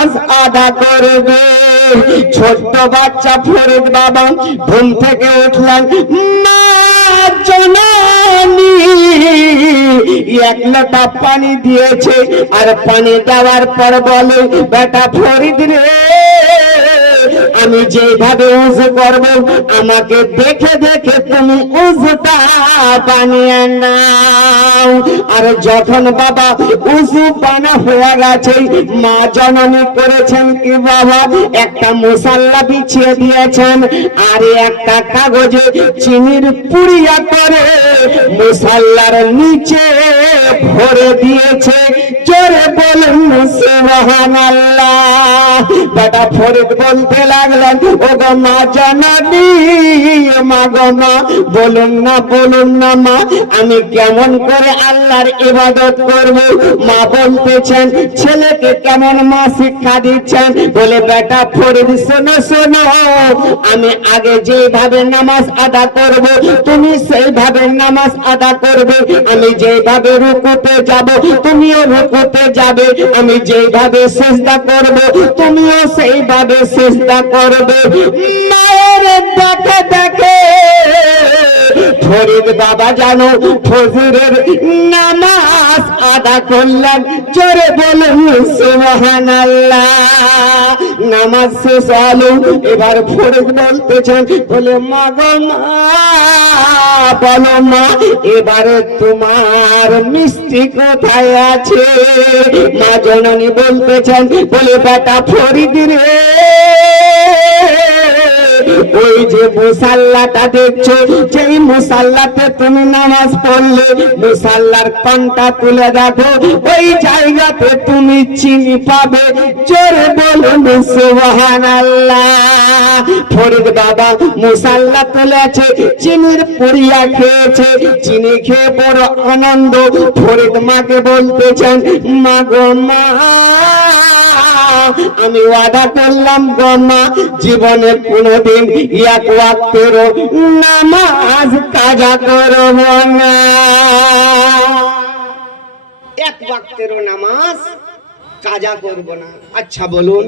নামাজ আদা করবে ছোট্ট বাচ্চা ফরিদ বাবা, ঘুম থেকে উঠলেন এক লোটা পানি দিয়েছে, আর পানি দেওয়ার পর বলে, বেটা ফরিদ রে আমি যেভাবে উজু করব, আমাকে দেখে দেখে তুমি উজুটা বানিয়ে নাও। আর যখন বাবা উজু বানা হয়ে গেছে, মা জননী করেছেন কি বাবা? একটা মশাল্লা বিছিয়ে দিয়েছেন, আর একটা কাগজে চিনির পুড়িয়া করে মশাল্লার নিচে ভরে দিয়েছে। জোরে বলুন, সুবহানাল্লাহ। বেটা ফরিদ বলতে লাগলেন ও গো মা জানাবি মা গো মা, বলুন না বলুন না মা, আমি কেমন করে আল্লাহর ইবাদত করব? মা বলতেছেন, ছেলেকে কেমন মা শিক্ষা দিচ্ছেন? বলে, বেটা ফরিদ, শোনো শোনো, আমি আগে যেভাবে নামাজ আদা করব, তুমি সেইভাবে নামাজ আদা করবে। আমি যেভাবে রুকুতে যাব, তুমিও রুকুতে যাবে। আমি যেভাবে চেষ্টা করব তুমিও সেইভাবে চেষ্টা করবে। মায়ের দেখে দেখে ফরিদ বাবা জানো, ফজরের নামাজ আদা করলেন। জোরে বলুন নামাজ শেষ হলো, এবার ফরিদ বলতেছেন, বলে মা গো বলো মা, এবারে তোমার মিষ্টি কোথায় আছে? মা জননী বলতেছেন, বলে, বেটা ফরিদ রে ওই যে মুসাল্লাটা দেখছ, যেই মুসাল্লাতে তুমি নামাজ পড়লে, মুসাল্লার তুলে দেখো, ওই জায়গাতে তুমি চিনি পাবে। বলুন বাবা মুসাল্লা তুলেছে, চিনির পুরিয়া খেয়েছে, চিনি খেয়ে বড় আনন্দ। ফরিদ মাকে বলতেছেন মা গো মা আমি ওয়াদা করলাম গোমা জীবনে কোনোদিন এক ওয়াক্তের নামাজ কাজা করব না। এক ওয়াক্তের নামাজ কাজা করব না। আচ্ছা বলুন,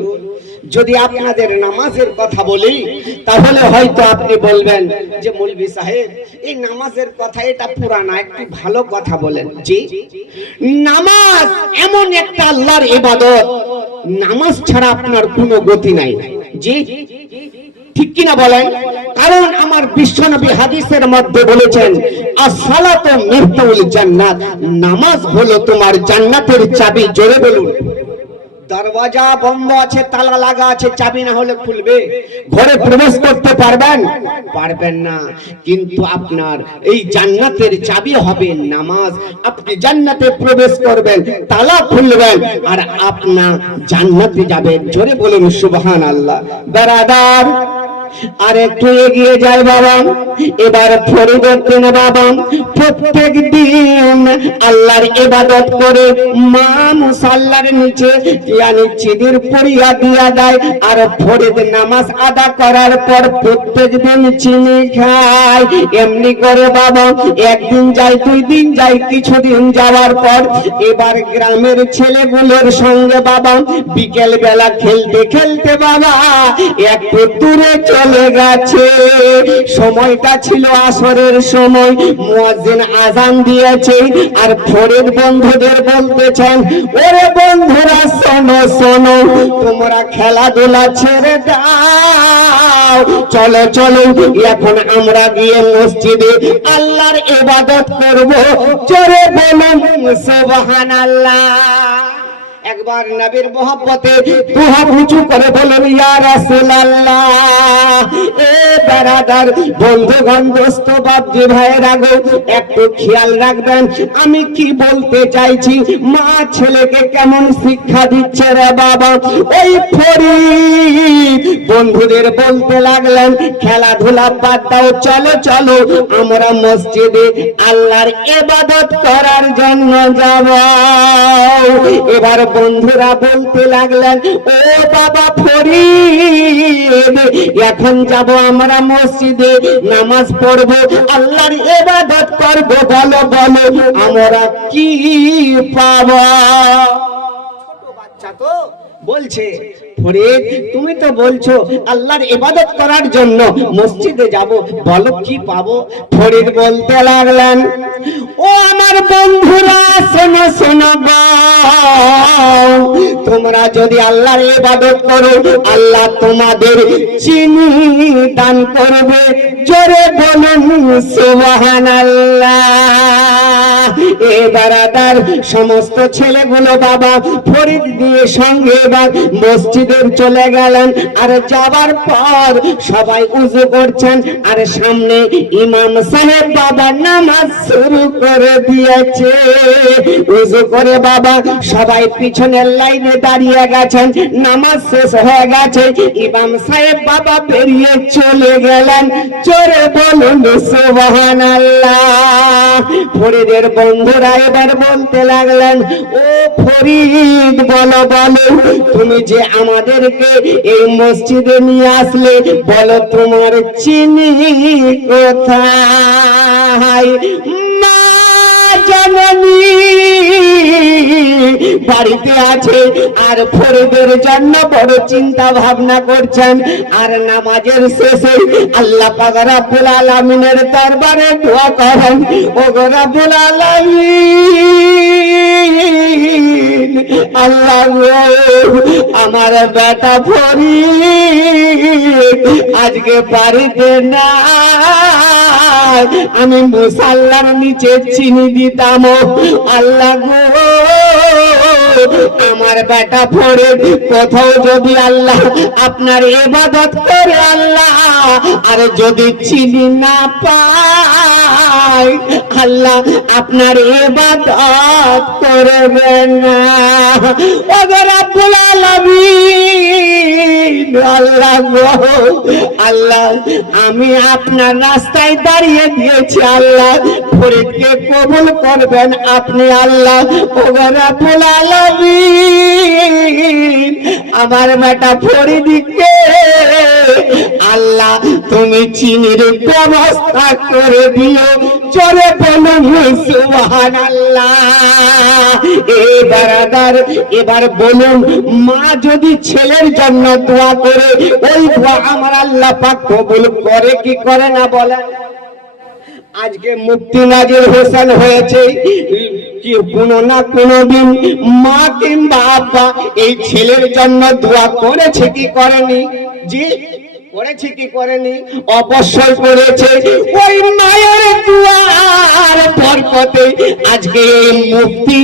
যদি আপনাদের নামাজের কথা বলি, তাহলে হয়তো আপনি বলবেন যে মুলবি সাহেব, এই নামাজের কথা, এটা পুরানা, একটু ভালো কথা বলেন। জি, নামাজ এমন একটা আল্লাহর ইবাদত। নামাজ ছাড়া আপনার কোনো গতি নাই। জি ঠিক কিনা বলেন? কারণ আমার বিশ্বনবী হাদিসের মধ্যে বলেছেন, আসসালাতু মিফতাহুল জান্নাত নামাজ হলো তোমার জান্নাতের চাবি, জোরে বলুন। দরওয়াজা বন্ধ আছে, তালা লাগা আছে, চাবি না হলে খুলবে। ঘরে প্রবেশ করতে পারবেন? পারবেন না। কিন্তু আপনার এই জান্নাতের চাবি হবে নামাজ। আপনি জান্নাতে প্রবেশ করবেন, তালা খুলবেন, আর আপনার জান্নাতে যাবেন। জোরে বলুন সুবহান আল্লাহ বেরাদার আর একটু এগিয়ে যায় বাবা। এবার পরিবর্তন বাবা। প্রত্যেক দিন আল্লাহর ইবাদত করে মা মুসাল্লার নিচে ইয়ানি চিদির পড়িয়া দিয়া দেয় আর ফরিদ নামাজ আদা করার পর প্রত্যেক দিন চিনি খায়। এমনি করে বাবা, একদিন যায় দুই দিন যায় কিছুদিন যাওয়ার পর এবার গ্রামের ছেলেগুলোর সঙ্গে বাবা বিকেল বেলা খেলতে খেলতে বাবা একটু দূরে চলে গেছে। সময়টা ছিল আসরের সময়। মুয়াজ্জিন আজান দিয়েছে। আর ফরিদ বন্ধুদের বলতেছেন, ওরে বন্ধুরা, শোনো শোনো, তোমরা খেলাধুলা ছেড়ে দাও। চলো চলো, এখন আমরা গিয়ে মসজিদে আল্লাহর ইবাদত করব। চলে বলুন, সুবহানাল্লাহ। একবার নবীর মোহাব্বতে দুহাত উঁচু করে বলেন ইয়া রাসূলুল্লাহ, এ বেরাদার, বন্ধুগণ, দোস্ত, বাপজি, ভাইয়েরা গো, একটু খেয়াল রাখবেন, আমি কি বলতে চাইছি? মা ছেলেকে কেমন শিক্ষা দিচ্ছে রে বাবা? ওই ফরিদ বন্ধুদের বলতে লাগলেন, খেলাধুলা বাদ দাও, চলো চলো, আমরা মসজিদে আল্লাহর ইবাদত করার জন্য যাব। এবার বন্ধুরা বলতে লাগলেন, ও বাবা ফরিদ, এখন যাব আমরা মসজিদে, নামাজ পড়ব, আল্লাহর এবাদত করব, বলো বলো, আমরা কি পাবা? ছোট বাচ্চা তো। বলছে তুমি তো বলছো আল্লাহর ইবাদত করার জন্য মসজিদে যাব, বলো কি পাবো? ফরিদ বলতে লাগলেন, ও আমার বন্ধুরা, শোনো শোনো তোমরা যদি আল্লাহর ইবাদত করো, আল্লাহ তোমাদের চিনি দান করবে। জোরে বলুন, সুবহানাল্লাহ। এ বারাদার সমস্ত ছেলেগুলো বাবা ফরিদ দিয়ে সঙ্গে এবার মসজিদের চলে গেলেন। আর যাবার পর সবাই উজু করছেন। আর সামনে ইমাম সাহেব বাবা নামাজ শুরু করে দিয়েছে। উজু করে বাবা সবাই পিছনের লাইনে দাঁড়িয়ে গেছেন। নামাজ শেষ হয়ে গেছে। ইমাম সাহেব বাবা বেরিয়ে চলে গেলেন। চোরে বলুন, সুবহানাল্লাহ। ফরিদের বন্ধুরা এবার বলতে লাগলেন, ও ফরিদ, বলো বলো তুমি যে আমাদেরকে এই মসজিদে নিয়ে আসলে বলো তোমার চিনি কোথায়? বাড়িতে আছে আর ফরিদের জন্য বড় চিন্তা ভাবনা করছেন। আর নামাজের শেষে আল্লাহ দরবারে করেন ও আল্লাহ আমার বেটা ফরিদ, আজকে বাড়িতে না আমি মুসাল্লার নিচে চিনি দিতাম। আল্লাহ আমার বেটা পড়ে কোথাও যদি আল্লাহ আপনার এবাদত করে আল্লাহ, আর যদি চিনি না পাই আল্লাহ আপনার এবাদত করবে না। আমি আপনার রাস্তায় দাঁড়িয়ে দিয়েছি আল্লাহ ফরিদকে কবুল করবেন আপনি, আল্লাহ আমার বেটা ফরিদিকে আল্লাহ, তুমি চিনির ব্যবস্থা করে দিও চলে বলুন সুবহান এবার বলুন, মা যদি ছেলের জন্য দোয়া করে, ওই দোয়া আমার আল্লাহ পাক কবুল করে কি করে না বলেন? আজকে মুক্তি নাজির হোসেন হয়েছে, কি কোনো না কোনো দিন মা কিংবা আব্বা এই ছেলের জন্য দোয়া করেছে কি করেনি? জি। করেছে কি করেনি? অবশ্যই করেছে। ওই মায়ের দুয়ার বরকতে আজকে এই মুক্তি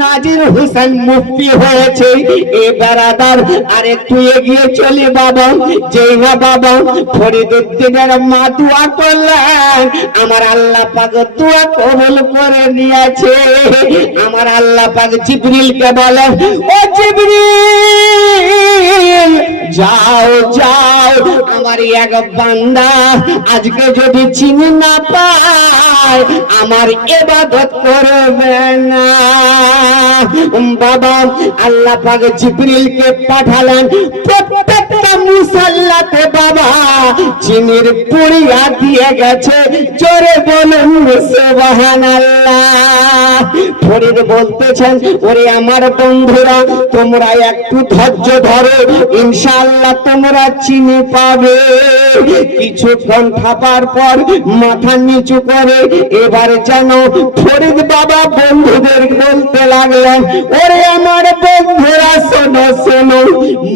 নাজির হোসেন মুক্তি হয়েছে। এ বেড়াদার আর একটু এগিয়ে চলি বাবা। যেই না বাবা, ফরিদুদ্দিনের মা দোয়া করলেন। আমার আল্লাহ পাক দোয়া কবুল করে নিয়েছে। আমার আল্লাহ পাক জিবরিলকে বলেন, ও জিবরিল যাও যাও, আমার এক বান্দা আজকে যদি চিনি না পায়, আমার এবাদত করবে না। বাবা, আল্লাহ পাক জিবরিলকে পাঠালেন প্রত্যেকটা মুসাল্লাতে বাবা, চিনির পুড়িয়া দিয়ে গেছে। বলুন ফরিদ বলতেছেন, ওরে আমার বন্ধুরা, তোমরা একটু ধৈর্য ধরো। ইনশাআল্লাহ তোমরা চিনি পাবে। পর মাথা নিচু করে এবার যেন ফরিদ বাবা বন্ধুদের বলতে লাগলেন, ওরে আমার বন্ধুরা, শোনো শোনো,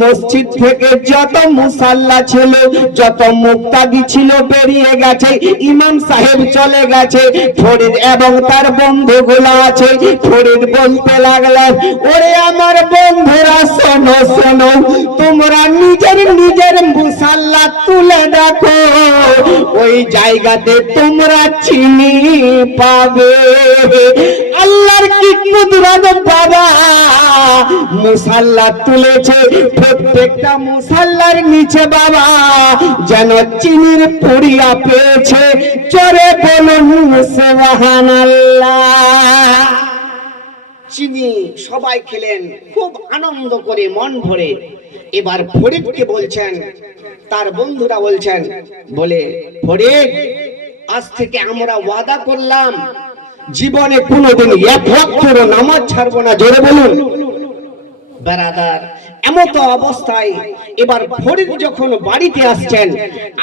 মসজিদ থেকে যত মুসাল্লা ছিল। যত ছিল বেরিয়ে গেছে, ইমাম সাহেব চলে গেছে। ফরিদ এবং তার বন্ধুগুলো আছে। ফরিদ বলতে লাগলেন ওরে আমার বন্ধুরা, শোনো শোনো, তোমরা নিজের নিজের মুসাল্লা তুলে ওই জায়গাতে তোমরা চিনি পাবে। আল্লাহর কি কুদরত বাবা? মুসাল্লা তুলেছে, প্রত্যেকটা মুসাল্লার নিচে বাবা, যেন চিনির পুড়িয়া পেয়েছে চরে বলুন চিনি সবাই খেলেন, খুব আনন্দ করে মন ভরে। এবার ফরিদকে বলছেন, তার বন্ধুরা বলছেন, বলে, ফরিদ, আজ থেকে আমরা ওয়াদা করলাম, জীবনে কোনোদিন এক ওয়াক্তেরও নামাজ ছাড়বো না, জোরে বলুন। বেড়াদার এমত অবস্থায় এবার ফরিদ যখন বাড়িতে আসছেন,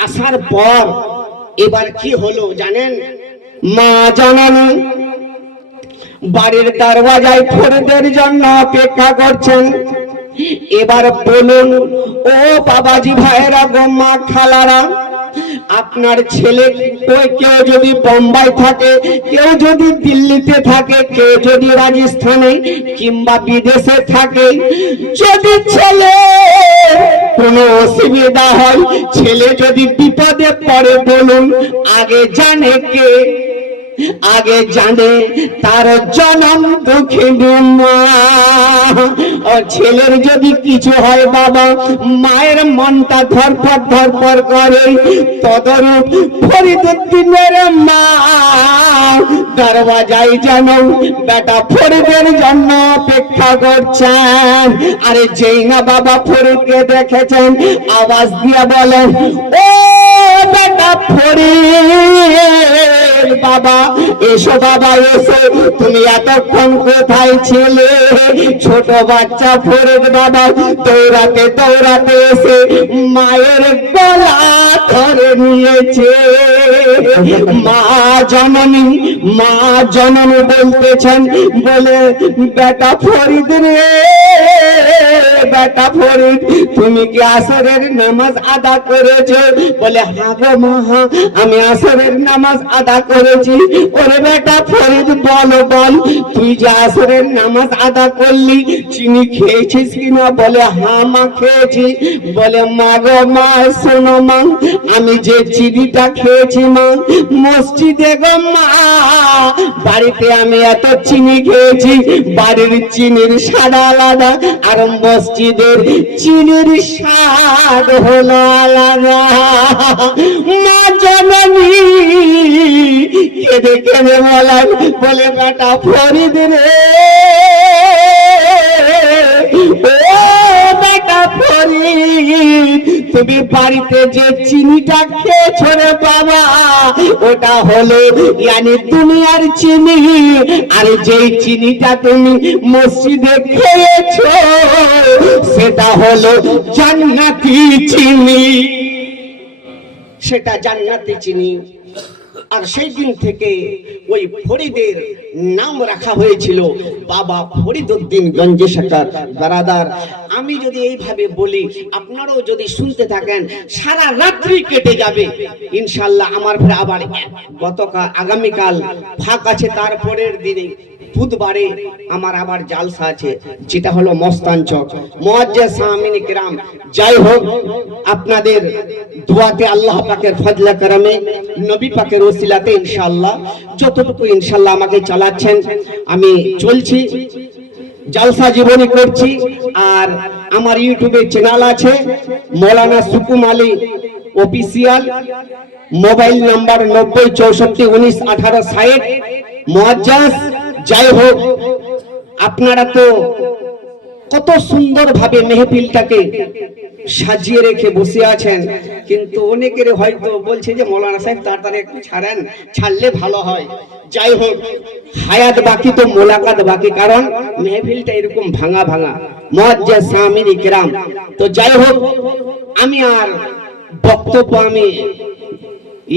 আসার পর এবার কি হলো জানেন? মা জানান, বাড়ির দরওয়াজায় ফরিদের জন্য অপেক্ষা করছেন। এবার বলুন, ও বাবাজি ভাইরা গো মা খালারা আপনার ছেলে কেউ যদি বোম্বাই থাকে, কেউ যদি দিল্লিতে থাকে, কেউ যদি রাজস্থানে কিংবা বিদেশে থাকে, যদি ছেলে কোনো অসুবিধা হয়, ছেলে যদি বিপদে পড়ে বলুন, আগে জানে কে? আগে জানে তার জনম দুঃখিনী মা ও ছেলের যদি কিছু হয় বাবা, মায়ের মনটা ধরপর ধরপর করে। তদরূপ ফরিদুদ্দিনের মা। দরওয়াজায় যেন বেটা ফরিদের জন্য অপেক্ষা করছেন। আরে যেই না বাবা ফরিদকে দেখেছেন, আওয়াজ দিয়ে বলেন, ও বেটা ফরিদ! বাবা, এসো বাবা, এসো। তুমি এতক্ষণ কোথায় ছিলে? ছোট বাচ্চা ফরিদ বাবা, দৌড়াতে দৌড়াতে এসে মায়ের গলা ধরে নিয়েছে। মা জননী মা জননী বলতেছেন, বলে, বেটা ফরিদ রে। বেটা ফরিদ তুমি কি আসরের নামাজ আদা করেছ? বলে হ্যাঁ গো মা, আমি আসরের নামাজ আদা করেছি। ওরে বেটা ফরিদ, বল বল, তুই যে আসরের নামাজ আদা করলি, চিনি খেয়েছিস কিনা? বলে হ্যাঁ মা, খেয়েছি। বলে, মা গো মা, শোনো মা, আমি যে চিনিটা খেয়েছি মা, মসজিদে গো মা, বাড়িতে আমি এত চিনি খেয়েছি, বাড়ির চিনির সাদা আলাদা, আর মসজিদের চিনির স্বাদ হলো আলাদা। মা জননী বলে বেটা ফরিদ রে। তুমি বাড়িতে যে চিনিটা খেয়েছো রে বাবা, ওটা হলো ইয়ানি দুনিয়ার চিনি। আর যেই চিনিটা তুমি মসজিদে খেয়েছো, সেটা হলো জান্নাতি চিনি। সেটা জান্নাতি চিনি। আর সেই দিন থেকে ওই ফরিদের নাম রাখা হয়েছিল, বাবা ফরিদউদ্দিন গঞ্জে শাখার বারাদার। আমি যদি এইভাবে বলি, আপনারাও যদি শুনতে থাকেন, সারা রাত্রি কেটে যাবে। ইনশাল্লাহ আমার ফের আবার গতকাল, আগামীকাল ফাঁক আছে, তারপরের দিনে বুধবারে আমার আবার জালসা আছে, যেটা হলো মস্তান চক। মোয়াজ্জে সামিন কিরাম, যাই হোক, আপনাদের দোয়াতে আল্লাহ পাকের ফজলা কারামে, নবী পাকের ওসিলাতে ইনশাআল্লাহ, যতটুকু ইনশাআল্লাহ আমাকে চালাচ্ছেন, আমি চলছি। জালসা জীবনী করছি আর আমার ইউটিউবে চ্যানেল আছে Maulana Sukum Ali official mobile number নব্বই চৌষট্টি উনিশ আঠারো ষাট মোয়াজ্জাস যাই হোক, আপনারা তো কত সুন্দর ভাবে মেহফিলটাকে সাজিয়ে রেখে বসে আছেন। কিন্তু অনেকের হয়তো বলছে যে, মৌলানা সাহেব, তাড়াতাড়ি একটু ছাড়েন, ছাড়লে ভালো হয়। যাই হোক, হায়াত বাকি তো মোলাকাত বাকি, কারণ মেহফিলটা এরকম ভাঙা ভাঙা। মজ্জা সামিন ইকরাম। তো যাই হোক, আমি আর বক্তব্য আমি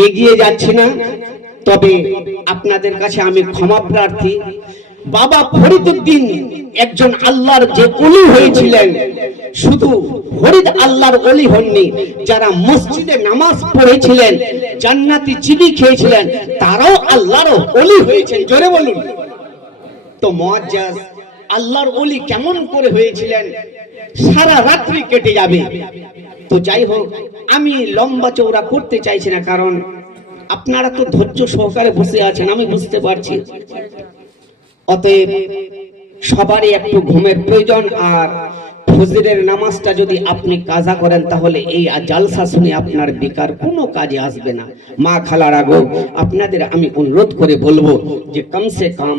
এগিয়ে যাচ্ছি না। তবে আপনাদের কাছে আমি ক্ষমা প্রার্থী। বাবা ফরিদুদ্দিন একজন আল্লাহর যে অলি হয়েছিলেন, শুধু ফরিদ আল্লাহর অলি হননি, যারা মসজিদে নামাজ পড়েছিলেন, জান্নাতি চিনি খেয়েছিলেন, তারাও আল্লাহর অলি হয়েছেন। জোরে বলুন। তো মুআজ্জাজ আল্লাহর অলি কেমন করে হয়েছিলেন? সারা রাত্রি কেটে যাবে। তো যাই হোক, আমি লম্বা চৌড়া করতে চাইছি না, কারণ আপনারা তো ধৈর্য সহকারে বসে আছেন, আমি বুঝতে পারছি। অতএব সবারই একটু ঘুমের প্রয়োজন, আর ফজরের নামাজটা যদি আপনি কাজা করেন, তাহলে এই জালসা শুনে আপনার বেকার কোনো কাজে আসবে না। মা খালার আগো আপনাদের আমি অনুরোধ করে বলব যে কমসে কম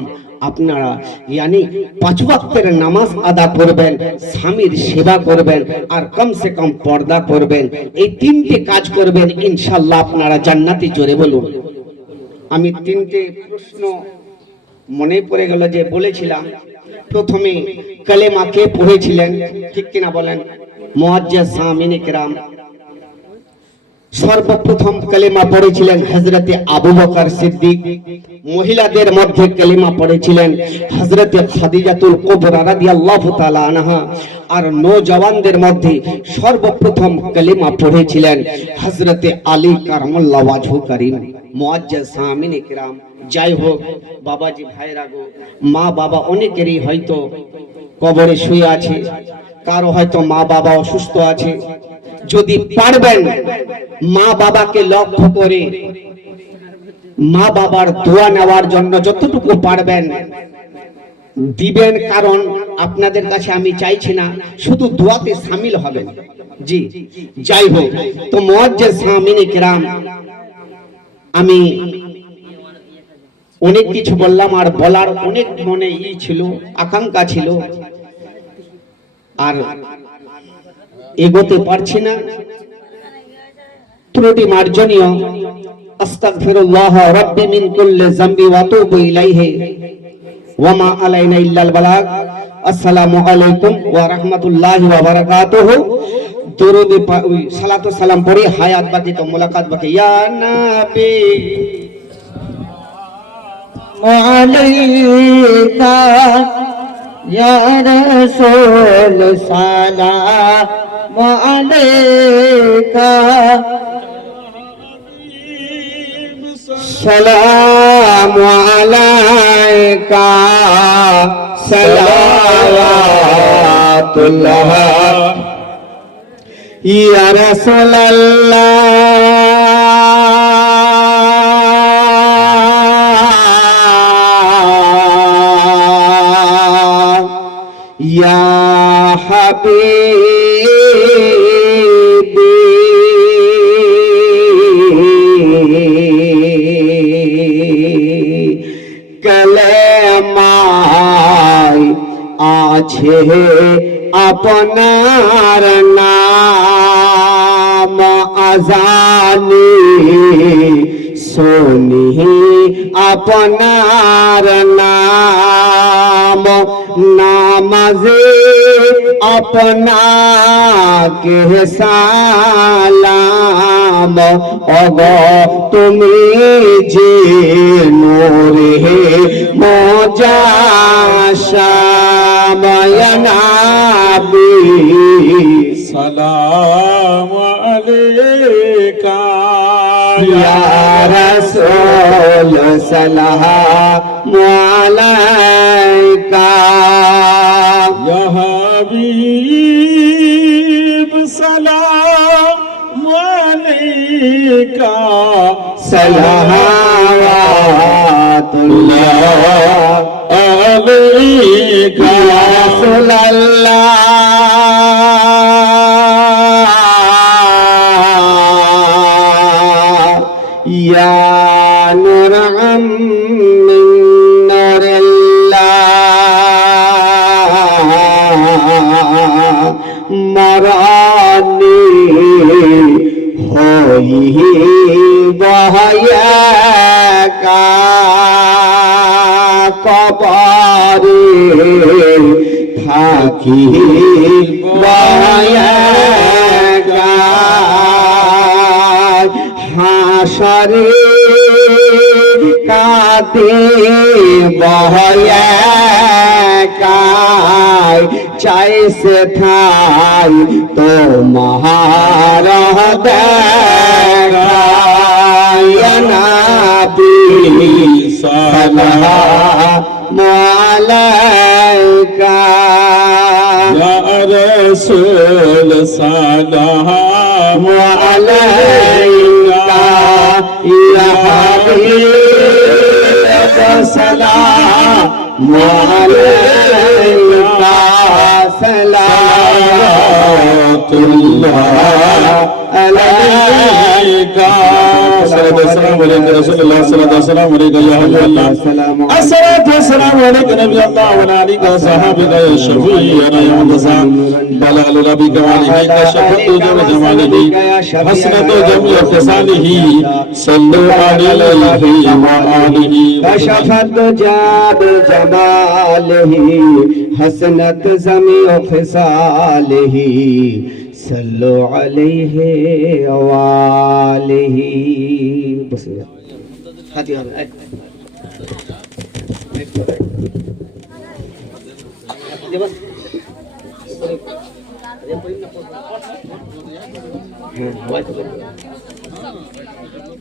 আপনারা, ইয়ানি পাঁচ ওয়াক্তের নামাজ আদা করবেন, স্বামীর সেবা করবেন, আর কমসে কম পর্দা করবেন, এই তিনটে কাজ করবেন ইনশাল্লাহ আপনারা জান্নাতি জোরে বলুন। আমি তিনটে প্রশ্ন মনে পড়ে গেল যে বলেছিলাম, প্রথমে কালেমাকে পড়েছিলেন, ঠিক কিনা বলেন? ইকরাম সর্বপ্রথম কালেমা পড়েছিলেন হজরতে আবু বকর সিদ্দিক। মহিলাদের মধ্যে কালেমা পড়েছিলেন হজরতে খাদিজাতুল কুবরা রাদিয়াল্লাহু তাআলা আনহা। আর নওজওয়ানদের মধ্যে সর্বপ্রথম কালেমা পড়েছিলেন হজরতে আলী কারামুল্লাহ ওয়াজহু করিম মুআজ্জাজ সামিন ইকরাম যাই হোক, বাবাজি ভাইরা গো, মা বাবা অনেকেরই হয়তো কবরে শুয়ে আছে, কারও হয়তো মা বাবা অসুস্থ আছে। যদি পারবেন মা বাবাকে লক্ষ্য করে, মা বাবার দোয়া নেওয়ার জন্য যতটুকু পারবেন, দিবেন, কারণ আপনাদের কাছে আমি চাইছি না, শুধু দোয়াতে সামিল হবেন। জি, যাই হোক, তো মুআজ্জাজ সামিন কিরাম, আমি অনেক কিছু বললাম আর বলার অনেক মনে ই ছিল, আকাঙ্ক্ষা ছিল। আর এগোতে পারছি না। ত্রুটি মার্জনীয়। আস্তাগফিরুল্লাহ রাব্বি মিন কুল্লি যামবি ওয়া আতুবু ইলাইহি। ওয়া মা আলাইনা ইল্লাল বালাগ। আসসালামু আলাইকুম ওয়া রাহমাতুল্লাহি ওয়া বারাকাতুহু। দরুদ সালাতু সালাম পড়ি হায়াত বাকি তো মুলাকাত বাকি ইয়া নবী। عليك يا رسول سلام عليك السلام عليك صلوات الله يا رسول الله হাবিবি কলেমাই আছে আপনার নাম আজানি সোনি আপনার নাম নামাজে আপনাকে সালাম অগ তুমি যে মোরে মজা শ্যাময়নাবি সালাম আলাইকা ইয়া রাসূল সালাম আলাইকা ইয়া হাবিব সালাম আলাইকা সালাওয়াতুল্লাহ আলাইকা। রাসূলাল্লাহ। মরানি হই বহয়াকা কবরে থাকি বহয়াকা। হাসরে কাতে বহয়াকায় চাইছে থাই তো মহারহ দেখায়নাবি সালাম আলাইকা ইয়া রাসূল সালাম سلام عليك سلامات الله عليك الصلاة والسلام عليك رسول الله الصلاة والسلام عليك يا حبيب الله الصلاة والسلام عليك نبي الله وعلى آلك وصحابك يا شفيع يا مدسا بلغ ربك وعليك شفت جم جماله حسنة جميع خصاله صلوا عليه وآله كشفت جاب جماله حسنت جميع خصاله صلوا عليه وآله.